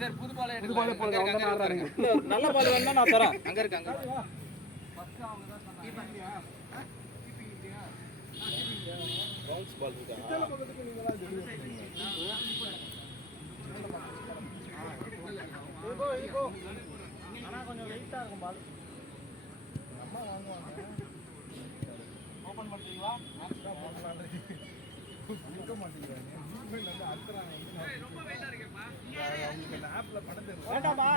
சரி புது பால் போடுங்க. அவங்க தான் ஆடுறாங்க. நல்ல பால் வேணா நான் தரேன். அங்க இருக்கு. ஃபர்ஸ்ட் அவங்க தான் சொன்னாங்க. பவுன்ஸ் பால் இருக்கா? இதல பக்கத்துக்கு நீங்க தான் ஜெடி வைக்கிறீங்க. இப்போ ஆனா கொஞ்சம் வெயிட்டா இருக்கும் பால். அம்மா வாங்குவாங்க. ஓபன் பண்றீங்களா? நிக்க மாட்டீங்க. மொபைல்ல வந்து அழுத்துறாங்க. ரொம்ப வெயிட்டா இருக்கேப்பா. உங்களுக்கு அந்த ஆப்ல படம் தெரியும். வேண்டாமா?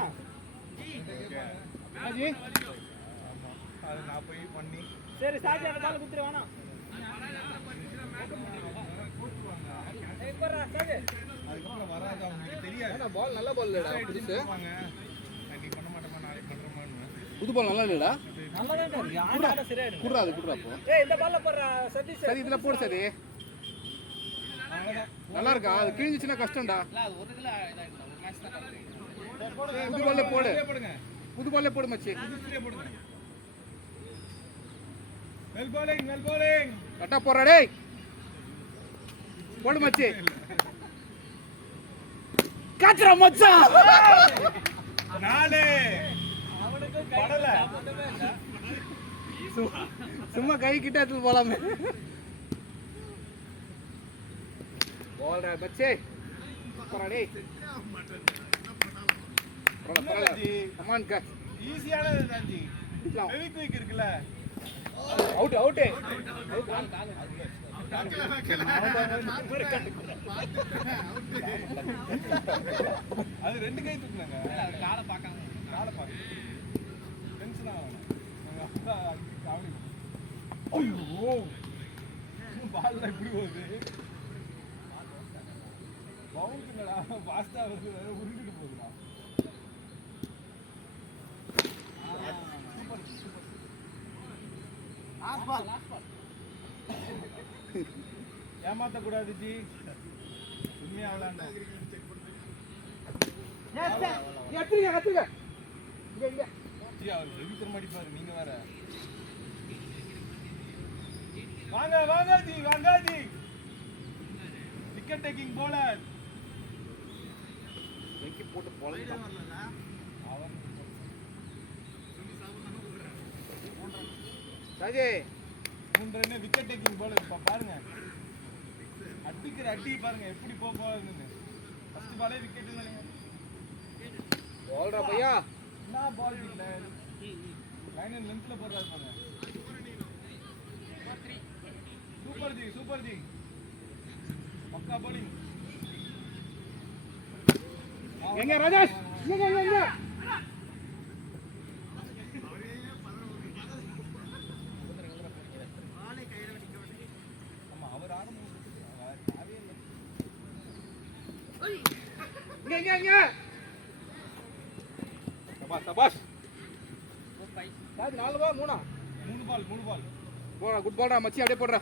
அஜி. ஆமா. அது நான் போய் பண்ணி. சரி சாஜி அந்த பால் குடுத்துற வேணாம். ஏய் போறா சாஜி. அதுக்கப்புறம் வராது அவங்களுக்கு தெரியாது. ஏன்னா பால் நல்ல பால் இல்லடா புதுசு. நீ பண்ண மாட்டேமா நாளைக்கு பண்றேமான்னு. புது பால் நல்லா இல்லடா. நல்லதா இருக்கு. ஆட சரியாயிடும். குடுறா அது குடுறா அப்போ. ஏய் இந்த பால்ல போறா சதீஷ். சரி இதுல போடு சரி. நல்லா இருக்கா? அது கிழிஞ்சிச்சுனா கஷ்டம்டா. இல்ல அது ஒரு இதுல இதாயிடும். ஒரு மேட்ச் தான் கலக்குறீங்க. புது பால்ல போடு. போடுங்க. புது பால்ல போடு மச்சி. புதுசுலயே போடுங்க. Well bowling. கட்டா போறா டேய். போடு மச்சி. காட்றா மச்சான். நாளே அவனுக்கு படல. சம்பந்தமே இல்ல. சும்மா கை கிட்ட எடுத்து போலாமே. போல்டா மச்சி. போறா டேய். போடா. Come on cut. ஈஸியானது தான்ஜி. ஹெவி குயிக் இருக்குல. அவுட். அது ரெண்டு கை தூக்குனாங்க. அது காலை பார்க்காம காலை பாரு. டென்ஷன் ஆகணும். காமெடி. ஐயோ. பால்ல இப்படி போகுது. பவுன்ஸ்லடா பாஸ்டா வருது வேற உருண்டிட்டு போகுதுடா. Last ball. ஏமாத்த கூடாது ஜி. உண்மையா விளையாண்டா. கத்துங்க. இங்க. ஜி அவர் வெறித்தனம் அடிப்பாரு நீங்க வேற. வாங்க ஜி. Wicket taking bowler. வெக்கி போட்டு போலாம். அவன் Raje 3 run wicket taking bowler இப்ப பாருங்க. அடிக்கிற அடி பாருங்க எப்படி போகுதுன்னு. ஃபர்ஸ்ட் பாலே விக்கெட் இல்லங்க. போல்டா பையா. என்ன பால் இல்ல. லைன் அண்ட் லென்த்ல போறாரு பாருங்க. Super G. பக்கா bowling. எங்க ராஜேஷ்? எங்க. ஆமா அவர் ஆடும்போது யாரே இல்ல. இங்க. சபாஷ். சாஜ் 4 பால் 3. 3 பால். போடா குட் பால்டா மச்சி அப்படியே போடுறா.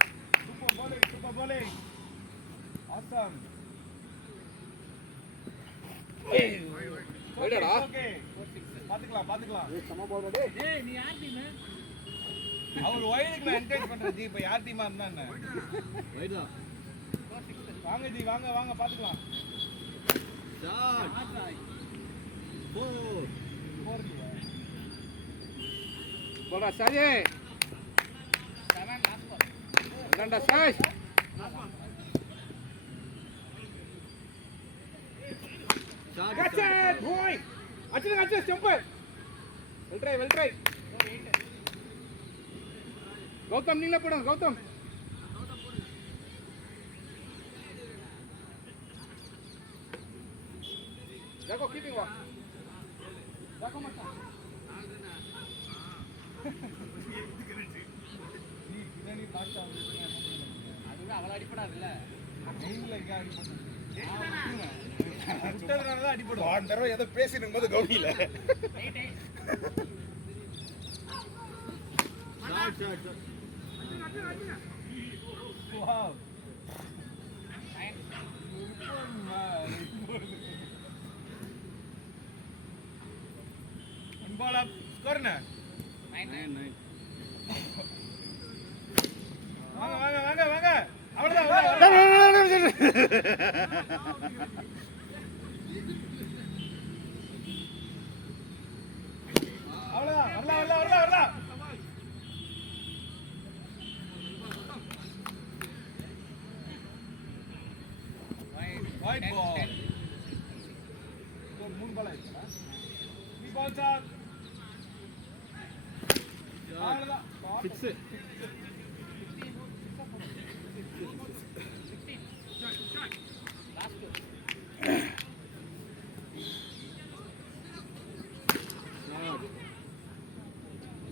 Super bowling. ஆசம். வைடா. ஓகே. பாத்துக்கலாம். சம பால்டா டேய். ஏய் நீ யார் டீம்? அவர் வைடுக்கு நான் என்கரேஜ் பண்றேன் ஜி. இப்ப யார் டீமா இருந்தா என்ன? வைடா. வாங்க ஜி வாங்க பாத்துக்கலாம். ஷாட். 4. போடா சாஜே. 7 லாஸ்ட் பால். ரெண்டா சாஜ். Catch it, boy. அடிச்சு ஸ்டம்பர். Well try. கௌதம் நீங்களே போடுங்க Gautham. Jago keeping wa. Jago mata. நீ பின்னாடி பாஸ்டா அதுவே அவள அடிப்படாதுல்ல. நீங்கள எங்க அடிப்படும். விட்டதுனால தான் அடிபடும். வான் தடவை ஏதோ பேசிடும் போது கவுனில. ஷாட். வாவ். அன்பாலா ஸ்கோர் என்ன? 9. வாங்க. அவ்வளவுதான். White ball. So, 3 ball ஆயிடுச்சா? 3 balls are. அவ்வளவுதான். 6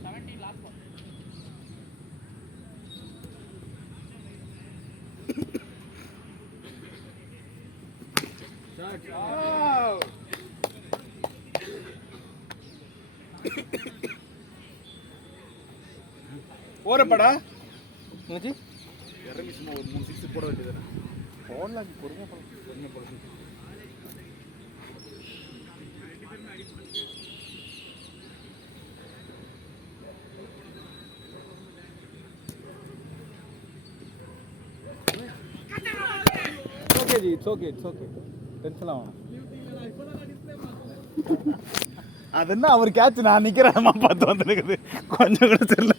17 last one. Wow. ஓரப்படா என்னது இறங்கி சும்மா ஒரு 3 6 போட வேண்டியதுதானே போடலாம் பொறுமை போடலாம் It's okay. Tension ஆகும். அது என்ன அவர் கேட்ச் நான் நிக்கிறேன் பார்த்து வந்துருக்குது கொஞ்சம் கூட தெரியல.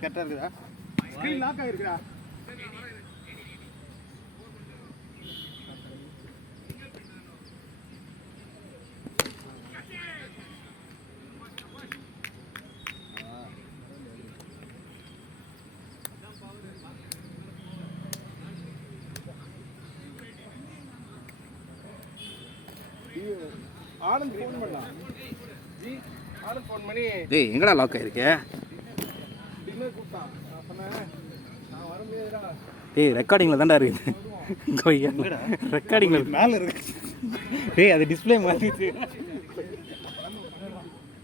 கரெக்டா இருக்குதா? ஸ்கிரீன் லாக் ஆயிருக்குடா. ஆனந்த் ஃபோன் பண்ணலாம். ஜி ஆனந்த் ஃபோன் பண்ணி டேய் எங்கடா லாக் ஆயிருக்கு டின்னர் கூப்பிட்டான். நான் சொன்னேன் நான் வர முடியாதுடா. டேய் ரெக்கார்டிங்ல தான்டா இருக்கு கோய்யா ரெக்கார்டிங்ல மேல இருக்கு. டேய் அது டிஸ்ப்ளே மாத்திச்சு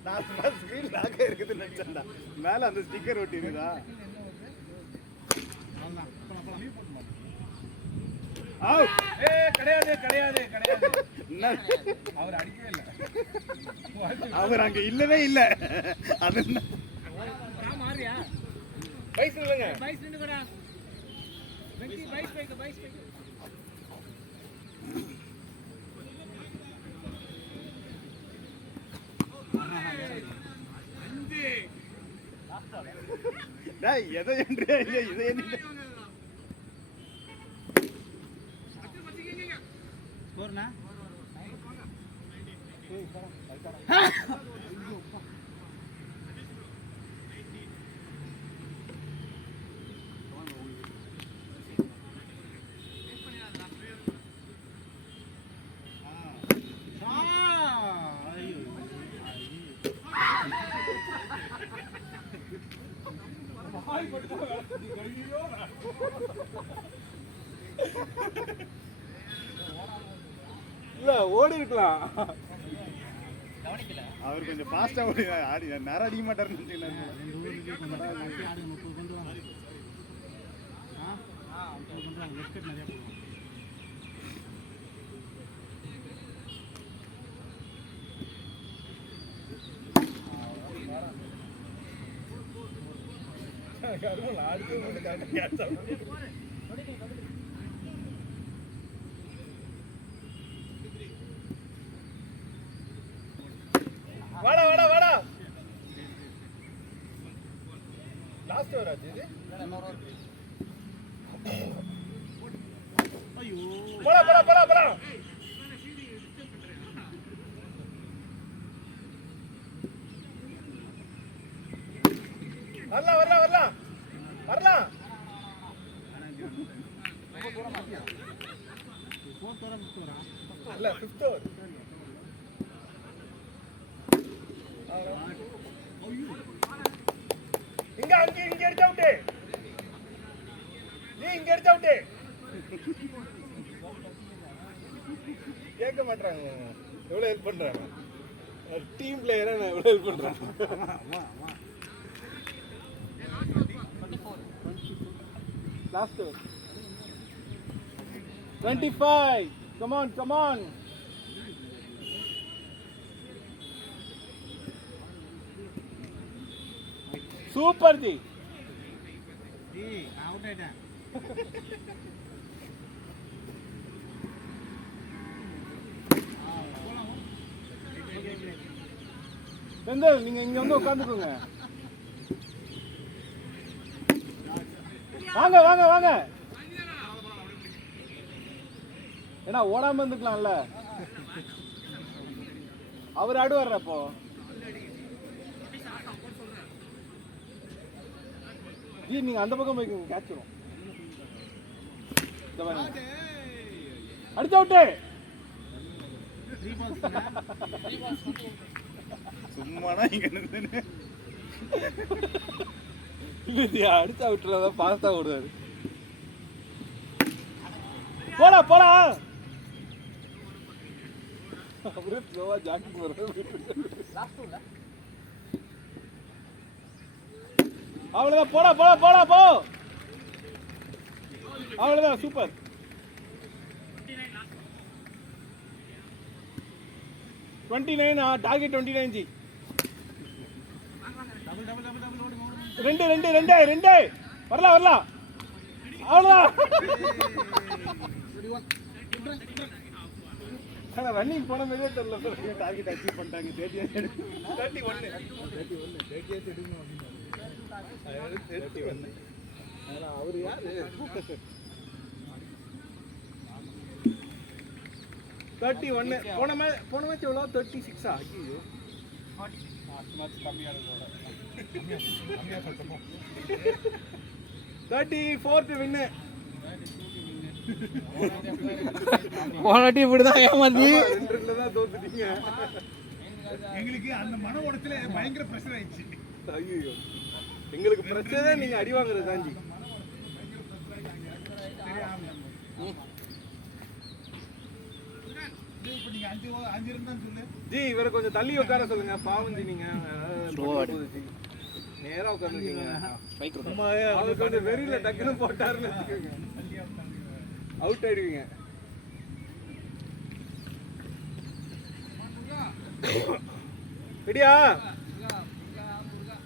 நான் ஸ்கிரீன் லாக் ஆயிருக்குதுன்னு நினைச்சேன்டா. மேல அந்த ஸ்டிக்கர் ஒட்டி இருக்குதா? கிடையாது. என்ன? அவர் அடிக்கவே இல்லை. அவர் அங்க இல்லவே இல்ல. அது என்ன? மாறியா பைஸ் இல்லைங்க. பைஸ் நின்னுடா வெங்கி பைஸ் வைக்க டேய் எதை என்றே இல்ல இதை என்ன? போறனா இல்ல ஓடி இருக்கலாம். கவனிக்கல அவர் கொஞ்சம் ஃபாஸ்டா ஓடி ஆடி நேரம் அடிக்க மாட்டாருன்னு நினைச்சீங்களா? வாடா லாஸ்ட் ஓவர் ஆச்சு இது. போடா வரலாம். இல்ல 5th ஓவர். இங்க எடுத்து அவுட். நீ இங்க எடுத்து அவுட். கேட்க மாட்டாங்க. எவ்வளவு ஹெல்ப் பண்றாங்க. டீம் பிளேயரா நான் எவ்வளவு ஹெல்ப் பண்றேன். Last 25. Come on. Super ji. out aita Senthil நீங்க இங்க வந்து உட்காந்துக்கோங்க. வாங்க வாங்க வாங்க. ஏன்னா ஓடாம இருந்துக்கலாம்ல. அவர் ஆடுவார் அப்போ. ஜி நீங்க அந்த பக்கம் போய்க்கோங்க, கேட்ச் வரும். அடிச்சு அவுட்டு. சும்மானா இங்க நின்னு அடிச்சா விட்டுறதான் பாஸ்தா ஓடுவாரு. போடா போடா. அப்படியே ஸ்லோவா ஜாக்கிங் வர்றாரு. அவ்வளவுதான், போடா போடா போடா போ. அவ்வளவுதான், சூப்பர். Target 29 G. ரெண்டு ரெண்டு ரெண்டு ரெண்டு வரலாம் வரலாம். அவ்வளோதான். ரன்னிங் போன மாதிரியே தெரியல. டார்கெட் அச்சீவ் பண்ணிட்டாங்க. 31 அவர் யாரு? 31 போன மேட்ச் எவ்வளோ? 36ஆ? ஐயோ 34th வின்னு. போனாட்டி இப்படிதான் ஏமாத்தி 2 தான் தோத்துட்டீங்க. எங்களுக்கு அந்த மன ஓட்டத்துல பயங்கர பிரஷர் ஆயிடுச்சு. ஐயோ எங்களுக்கு பிரச்சனை நீங்க அடி வாங்குறது தாஞ்சி. ஜி இவரை கொஞ்சம் தள்ளி உட்கார சொல்லுங்க. பாவம் ஜி நீங்க நேரா உட்காந்துருக்கீங்க. அவருக்கு கொஞ்சம் வெறியில டக்குன்னு போட்டாருன்னு வச்சுக்கோங்க, அவுட் ஆயிடுவீங்க. ரெடியா?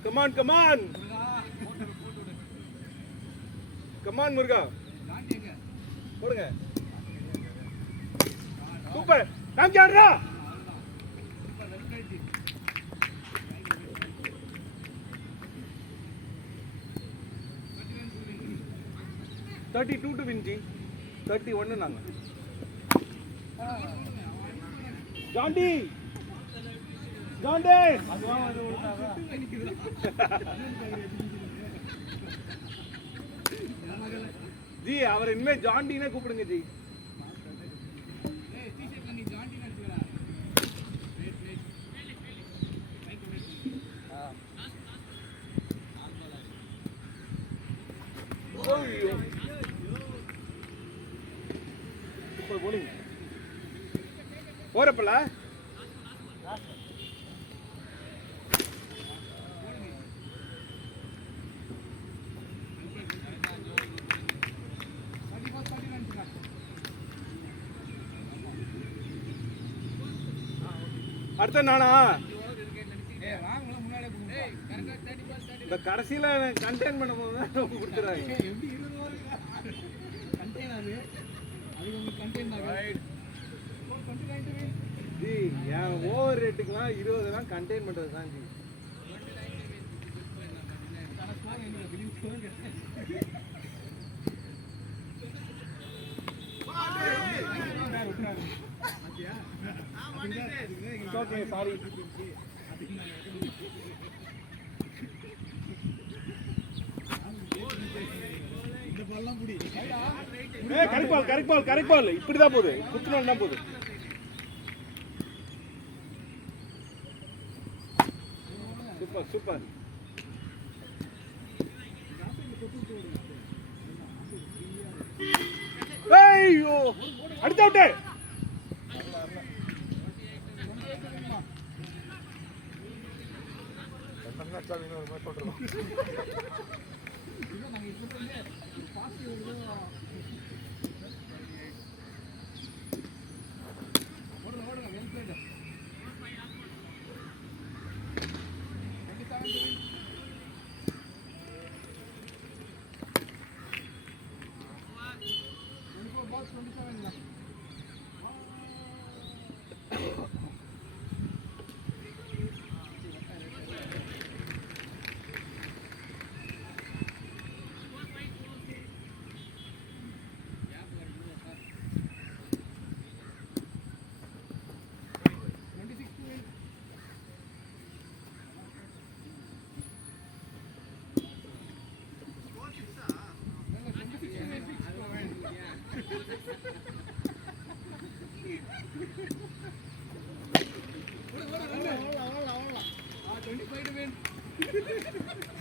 கமான் கமான் கமான் முருகா போடுங்க. சூப்பர். ராம்ஜி ஆடுறா. $32 to win, G. 31 நாங்க. ஜாண்டி ஜாண்டி ஜி அவர் இனிமே ஜாண்டினே கூப்பிடுங்க ஜி. போறப்பல அடுத்த நானா இந்த கடைசியில கண்டெயின் பண்ணும்போது தான் கொடுத்துறாங்க. ஜி என் ஓவர் ரேட்டுக்குலாம் 20 தான் கண்டெயின் பண்றது தான் ஜி. Okay sorry. கரெக்ட் இப்படிதான் போகுது. குத்துனால தான் போகுது. Super super. ஐயோ அடிச்சு அவுட்.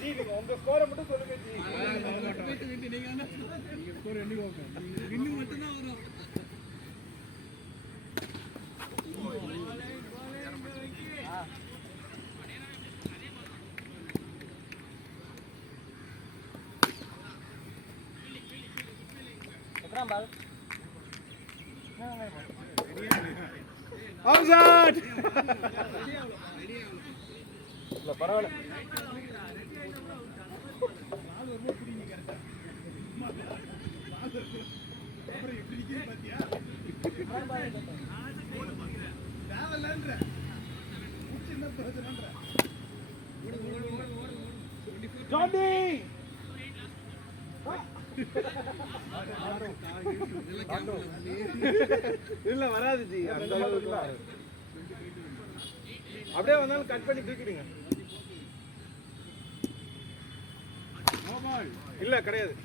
ஜி நீங்க உங்க ஸ்கோரை மட்டும் சொல்லுங்க ஜி. நீங்க ஸ்கோர் எண்ணி போங்க. வின்னு மட்டும் தான் வரும். எத்தனை பால்? ஆஃப்சைட். இல்ல பரவாயில்ல. ஜாடி இல்ல வராது ஜி அந்த அளவுக்கு அப்படியே வந்தாலும் கட் பண்ணி தூக்கிடுங்க. இல்ல கிடையாது.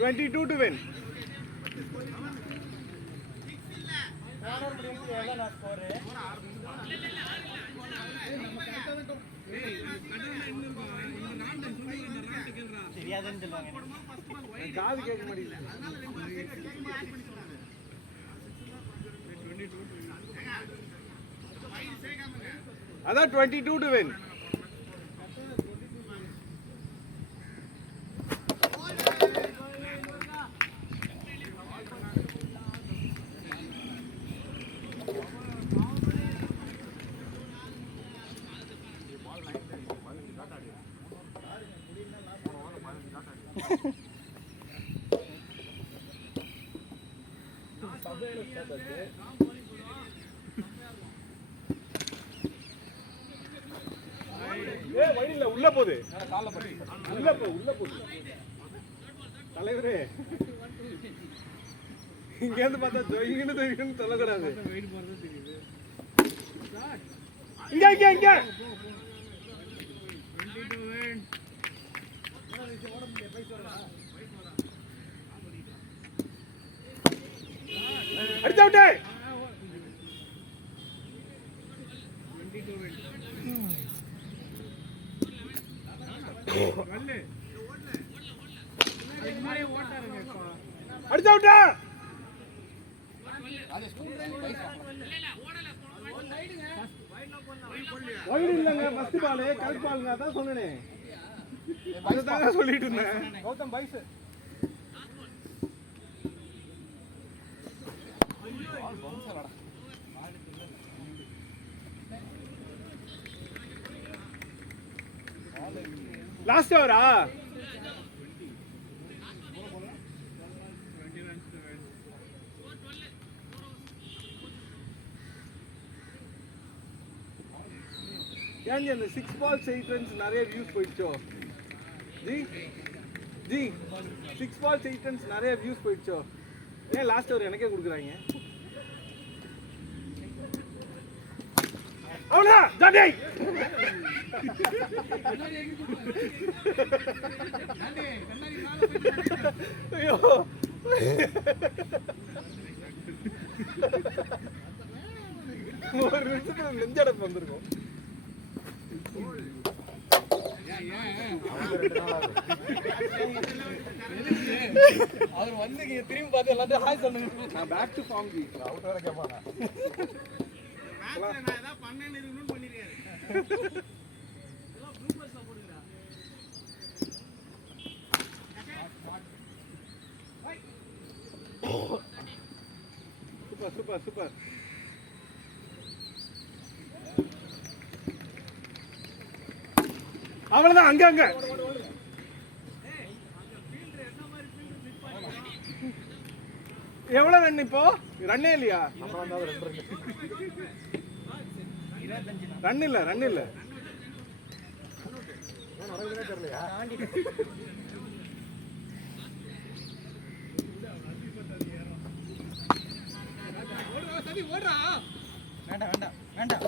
$22 to win. காது கேட்க மாட்டேங்குது. அதான் 22 to win. வழியில உள்ள போகுது. உள்ள போகுது தலைவரே. இங்க இருந்து பார்த்தா தொய்கின்னு சொல்லக்கூடாது. இங்க அடிச்சு விட்டு அடிச்சு விட்டா வயிறு இல்லைங்க. ஃபர்ஸ்ட் பால் கரெக்ட் பாலுங்க. அதான் சொன்னேன். அதுதாங்க சொல்லிட்டு இருந்தேன். கௌதம் பைஸ் லாஸ்ட் ஓவரா? ஏன் இந்த 6 balls 8 runs நிறைய வியூஸ் போயிடுச்சோ ஜி? 6 balls 8 runs நிறைய வியூஸ் போயிடுச்சோ? ஏன் லாஸ்ட் ஓவர் எனக்கே கொடுக்குறாங்க? அவனா ஜாடி ஐயோ ஒரு நிமிஷத்துல நெஞ்சடப்பு வந்திருக்கும். அவர் வந்து திரும்பி பார்த்து எல்லாத்தையும் ஹாய் சொல்லுங்க. நான் back to farm ji. Out வர கேட்பாங்க. நான் ஏதாவது பண்ணேன்னு இருக்கணும்னு பண்ணிருக்காரு. இதெல்லாம் ப்ளூபர்ஸ்ல போடுங்கடா. Super super super. அவ்வளவுதான். அங்க அங்க எவ்வளவு ரன் இப்போ? ரன்னே இல்லையா? ரன் இல்ல ரன் இல்ல. சரி ஓடுறா. வேண்டாம் வேண்டாம் வேண்டாம்.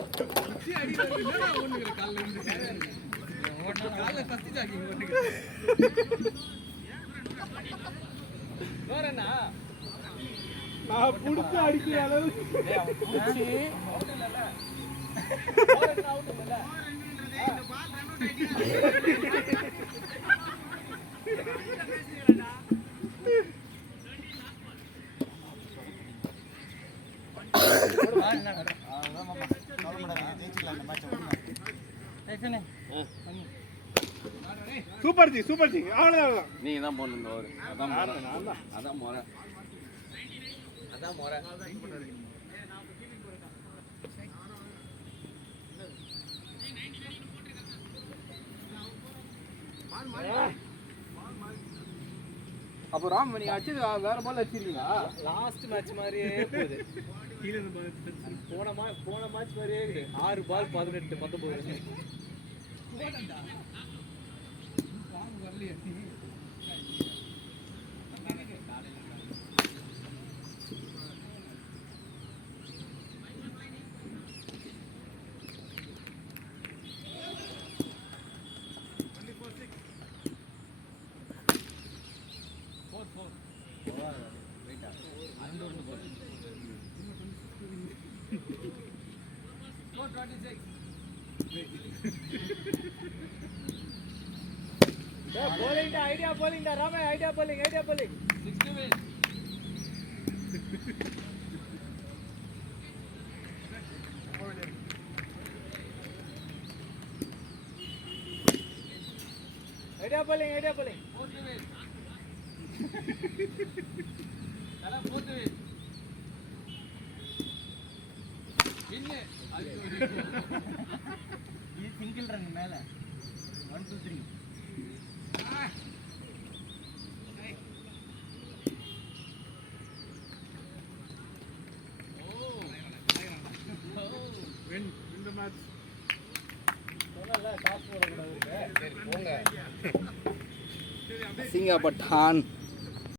குச்சி அடிக்கிறது என்னடா ஓடுங்க கால்ல இருந்து. கால்ல ஃபர்ஸ்ட் ஜாக்கிங் ஓடுங்க. வேறண்ணா நான் புடிச்சு அடிக்கிற அளவு சூப்பர் ஜி சூப்பர் ஜி. அவ்வளவுதான். நீங்க தான் போடணும் ஓவர். அதான் முறை. நான் தான். அதான் முறை. அதான் முறை. அப்போ ராம் நீங்க அடிச்சது வேற பால் அடிச்சிருக்கீங்களா? லாஸ்ட் மேட்ச் மாதிரியே போகுது. போன மேட்ச் மாதிரியே இருக்குது. 6 பால் 18 19 bowling idea bowling da Rama idea bowling 6 to win. idea bowling 4 to win. Kala 4 to win. win இது சிங்கிள் ரன் மேல 1 2 3. win the match. சிங்கப்பட்டான்